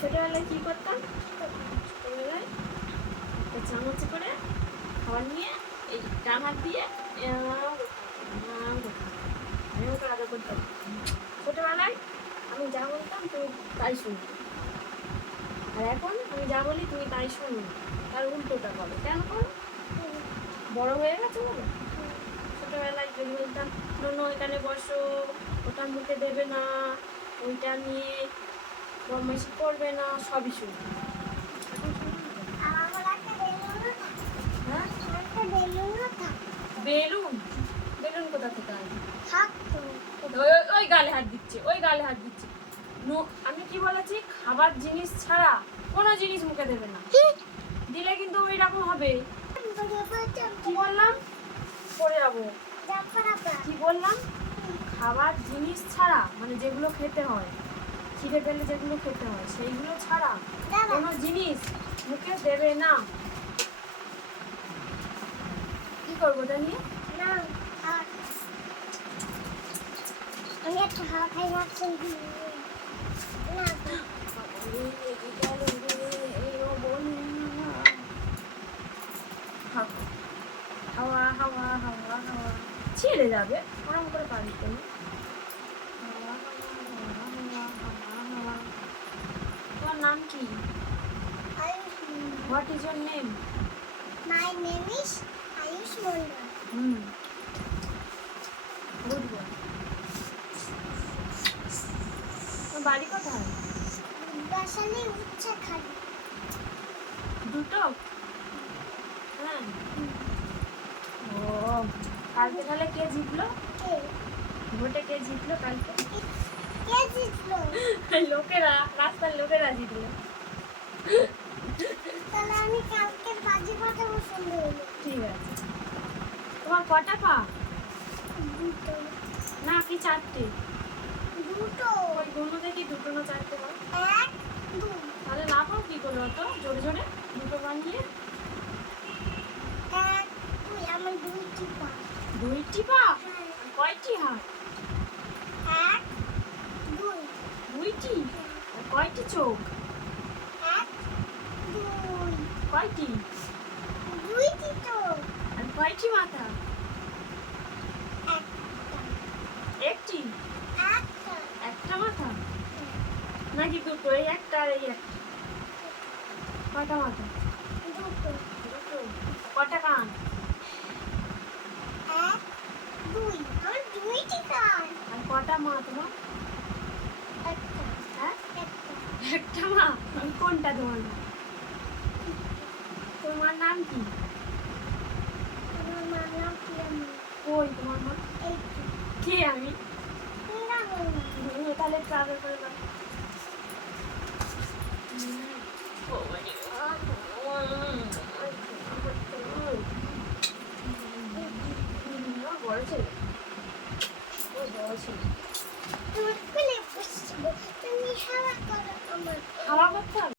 ছোটবেলায় কি করতাম? ছোটবেলায় চামচ করে খাবার নিয়ে এই ডান হাত দিয়ে করতাম। এরম আদর করতাম। ছোটবেলায় আমি যা বলতাম, তুমি তাই শুনতে আর এখন আমি যা বলি, তুমি তাই শোনো না। তার উল্টোটা করো কেন করো বড় হয়ে গেছে বলো? ছোটবেলায় যদি বলতাম, নোনো, এখানে বসো, ওটা মুখে দেবে না, ওইটা নিয়ে বদমাইশি করবে না, সবই শুনবে। বেলুন? বেলুন কোথা থেকে ওই গালে হাত দিচ্ছে, ওই গালে হাত দিচ্ছে। আমি কি বলেছি? খাবার জিনিস ছাড়া কোনো জিনিস মুখে দেবে না। দিলে কিন্তু ওই রকম হবে। কি বললাম? পড়ে যাব। কি বললাম? খাবার জিনিস ছাড়া মানে যেগুলো খেতে হয় খিদে পেলে যেগুলো খেতে হয় সেইগুলো ছাড়া কোনো জিনিস মুখে দেবে না। কি করব জানি না আর আমি একটা হাওয়া হাওয়া হাওয়া হাওয়া। ছেড়ে যাবে ওরম করে পারি তুমি তোমার নাম কি what is your name my name is Ayush Mondal hmm good boy তোমার বাড়ি কোথায় বাসালে উচ্ছে খালি। দুটো? হ্যাঁ। ও কালকে তাহলে কে জিতলো? ভোটে কে জিতলো কালকে? কে জিতলো? লোকেরা রাস্তার লোকেরা জিতলো। তাহলে আমি কালকে হলো ঠিক আছে। তোমার কটা পা? দুটো। না কি চারটে? দুটো। ওই দুটো দেখি দুটো না চারটে পা? এক দুই তাহলে পাও কি করল অত জোরে জোরে। দুটো পা নিয়ে। এক দুই। আমার দুইটি পা। দুইটি পা? হ্যাঁ, কয়টি হাত? এক দুই। দুইটি? কয়টি চোখ এক দুই কয়টি? দুইটি তো। আর কয়টি মাথা? একটি। একটা? মাথা? নাকি দুটো? এই একটা আর এই একটা কয়টা মাথা? দুটো। দুটো। কান? দুই। আমার দুইটি কান। আর কটা মা একটা। হ্যাঁ? একটা। একটা মা? কোনটা তোমার? তোমার নাম কি? আমার মা নাম প্রিয়ামণি কই তোমার মা? কে আমি? তাহলে ট্রাভেল করে বড় ছেলে বড় ছেলে তুমি হাওয়া করো আমার। হাওয়া করতে